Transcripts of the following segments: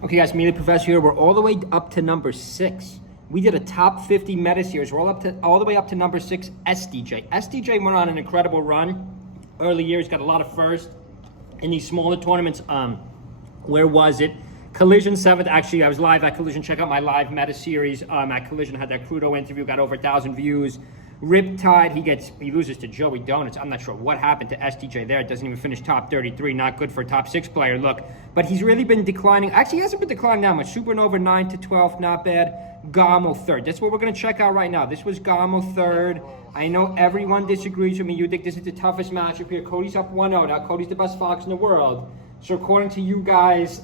Okay guys, me the Professor here. We're all the way up to number 6. We did a top 50 meta series. We're all the way up to number 6, SDJ. SDJ went on an incredible run. Early years, got a lot of first in these smaller tournaments. Where was it? Collision 7th. Actually, I was live at Collision. Check out my live meta series. At Collision, had that Crudo interview, got over 1,000 views. Riptide, he loses to Joey Donuts. I'm not sure what happened to SDJ there. It doesn't even finish top 33. Not good for a top 6 player. Look, but he's really been declining. Actually, he hasn't been declining that much. Supernova 9 to 12, not bad. Gamo 3rd. That's what we're going to check out right now. This was Gamo 3rd. I know everyone disagrees with me. You think this is the toughest matchup here. Cody's up 1-0. Now, Cody's the best Fox in the world. So according to you guys,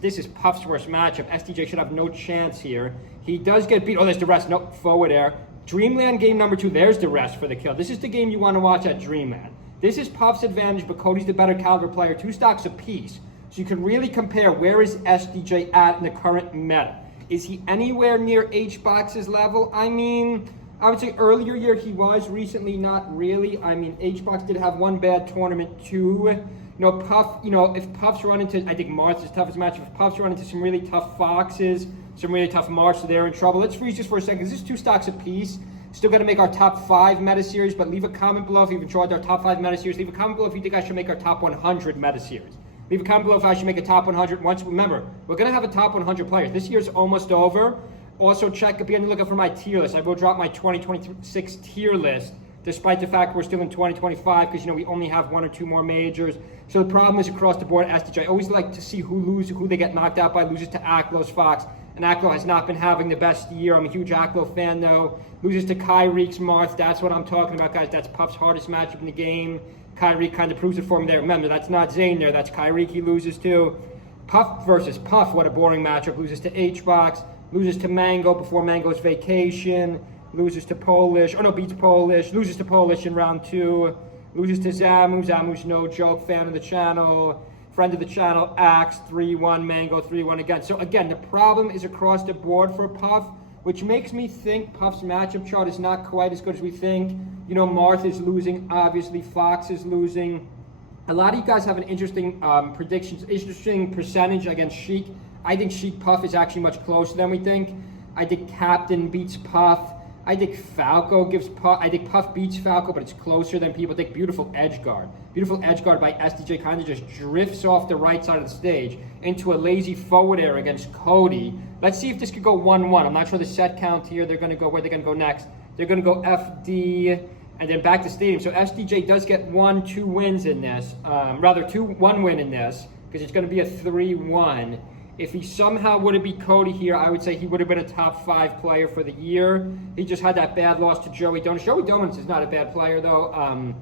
this is Puff's worst matchup. SDJ should have no chance here. He does get beat. Oh, there's the rest. Nope, forward air. Dreamland game number 2, there's the rest for the kill. This is the game you want to watch at Dreamland. This is Puff's advantage, but Cody's the better caliber player, 2 stocks apiece. So you can really compare where is SDJ at in the current meta. Is he anywhere near HBox's level? I mean, I would say earlier year he was, recently not really. I mean, HBox did have one bad tournament too. Puff, if Puff's run into, I think Marth's toughest match, if Puff's run into some really tough Foxes, some really tough Marths, so they're in trouble. Let's freeze just for a second. This is 2 stocks apiece. Still got to make our top 5 meta series, but leave a comment below if you've enjoyed our top 5 meta series. Leave a comment below if you think I should make our top 100 meta series. Leave a comment below if I should make a top 100. Remember, we're going to have a top 100 players. This year's almost over. Also, be on the lookout for my tier list. I will drop my 2026 tier list, despite the fact we're still in 2025, because we only have 1 or 2 more majors. So the problem is across the board, SDJ. I always like to see who they get knocked out by, loses to Aklo's Fox. And Aklo has not been having the best year. I'm a huge Aklo fan though. Loses to Kyreek's Marth. That's what I'm talking about, guys. That's Puff's hardest matchup in the game. Kyreek kind of proves it for me there. Remember, that's not Zane there. That's Kyreek he loses to. Puff versus Puff. What a boring matchup. Loses to HBox. Loses to Mango before Mango's vacation. Loses to Polish. Beats Polish. Loses to Polish in round 2. Loses to Zamu. Zamu's no joke, fan of the channel. Friend of the channel, Axe, 3-1, Mango, 3-1 again. So again, the problem is across the board for Puff, which makes me think Puff's matchup chart is not quite as good as we think. Marth is losing, obviously, Fox is losing. A lot of you guys have an interesting interesting percentage against Sheik. I think Sheik Puff is actually much closer than we think. I think Captain beats Puff. I think Falco gives Puff. I think Puff beats Falco, but it's closer than people think. Beautiful edge guard. Beautiful edge guard by SDJ. Kind of just drifts off the right side of the stage into a lazy forward air against Cody. Let's see if this could go 1-1. I'm not sure the set count here. They're going to go where they're going to go next. They're going to go FD and then back to stadium. So SDJ does get 1-2 wins in this. Rather, 1 win in this, because it's going to be a 3-1. If he somehow would have beat Cody here, I would say he would have been a top 5 player for the year. He just had that bad loss to Joey Donuts. Joey Donuts is not a bad player, though.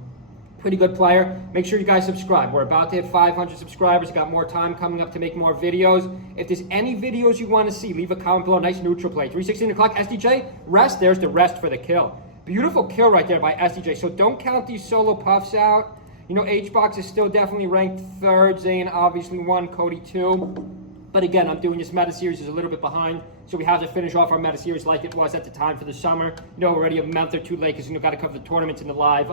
Pretty good player. Make sure you guys subscribe. We're about to hit 500 subscribers. Got more time coming up to make more videos. If there's any videos you want to see, leave a comment below. Nice neutral play. 3:16 o'clock, SDJ. Rest. There's the rest for the kill. Beautiful kill right there by SDJ. So don't count these solo Puffs out. HBox is still definitely ranked 3rd. Zane obviously 1, Cody 2. But again, I'm doing this meta series is a little bit behind, so we have to finish off our meta series like it was at the time for the summer. Already a month or 2 late because got to cover the tournaments in the live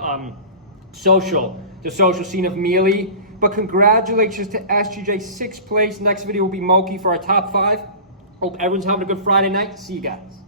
the social scene of Melee. But congratulations to SDJ, 6th place. Next video will be Moki for our top 5. Hope everyone's having a good Friday night. See you guys.